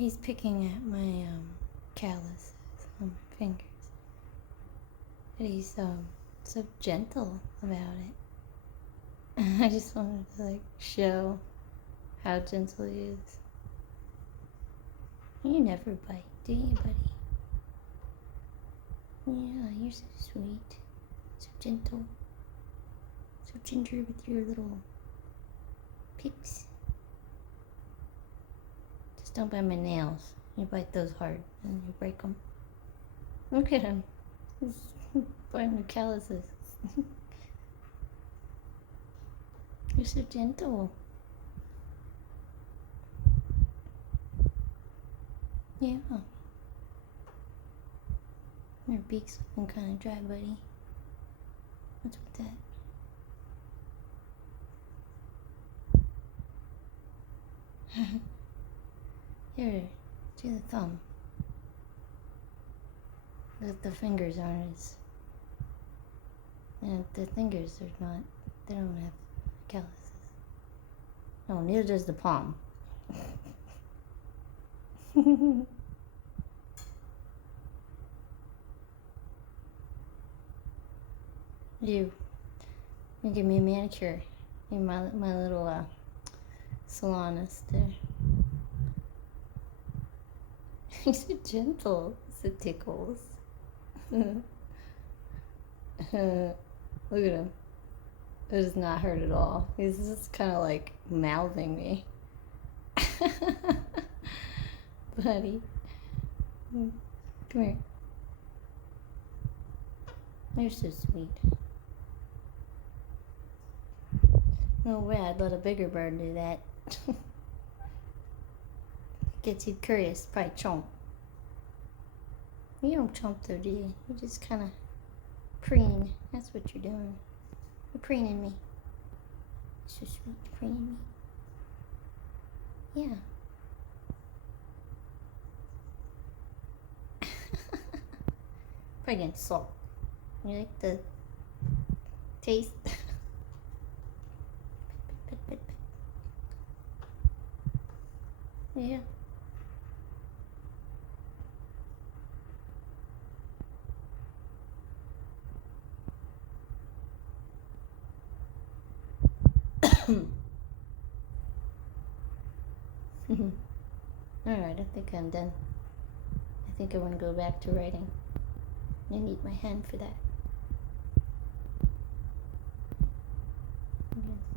He's picking at my calluses on my fingers. But he's so gentle about it. I just wanted to like show how gentle he is. You never bite, do you, buddy? Yeah, you're so sweet, so gentle, so ginger with your little picks. Just don't bite my nails. You bite those hard and you break them. Look at him. He's biting the calluses. You're so gentle. Yeah. Your beak's looking kind of dry, buddy. What's with that? Here, do the thumb. The fingers aren't as... And the fingers are not... They don't have calluses. No, neither does the palm. You give me a manicure. You're my little salonist there. He's so gentle. It tickles. Look at him. It does not hurt at all. He's just kind of like mouthing me. Buddy. Come here. You're so sweet. No way I'd let a bigger bird do that. Gets you curious, probably chomp. You don't chomp though, do you? You just kind of preen. That's what you're doing. You're preening me. So sweet, preening me. Yeah. Probably getting salt. You like the taste? Yeah. Alright, I think I'm done. I think I want to go back to writing. I need my hand for that.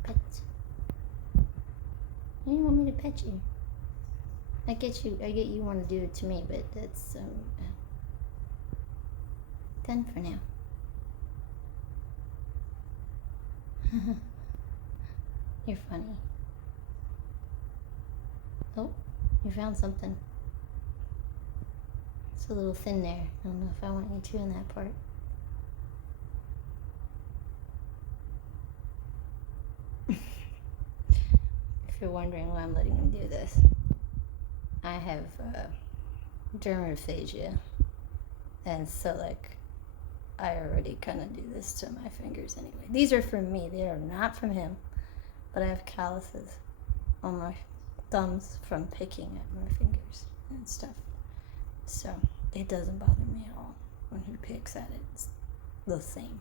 Pet. You don't want me to pet you. I get you want to do it to me, but that's done for now. You're funny. Oh, you found something. It's a little thin there. I don't know if I want you to in that part. If you're wondering why I'm letting him do this, I have dermatophagia, and so like I already kind of do this to my fingers anyway. These are from me. They are not from him, but I have calluses on my thumbs from picking at my fingers and stuff. So it doesn't bother me at all when he picks at it. It's the same.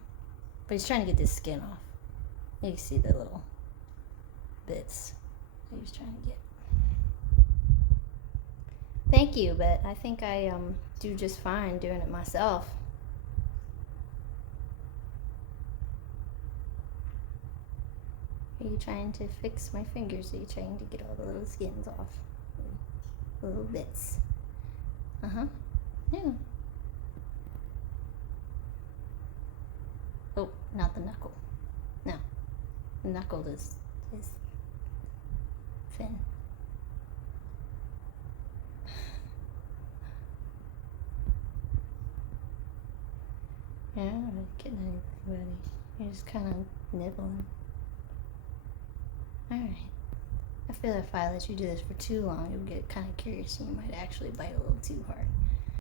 But he's trying to get this skin off. You can see the little bits that he's trying to get. Thank you, but I think I do just fine doing it myself. Are you trying to fix my fingers? Are you trying to get all the little skins off? Little bits. Uh-huh. Yeah. Oh, not the knuckle. No. The knuckle is thin. Yeah, I'm not getting anything, buddy. You're just kind of nibbling. Alright. I feel if I let you do this for too long, you'll get kind of curious and you might actually bite a little too hard.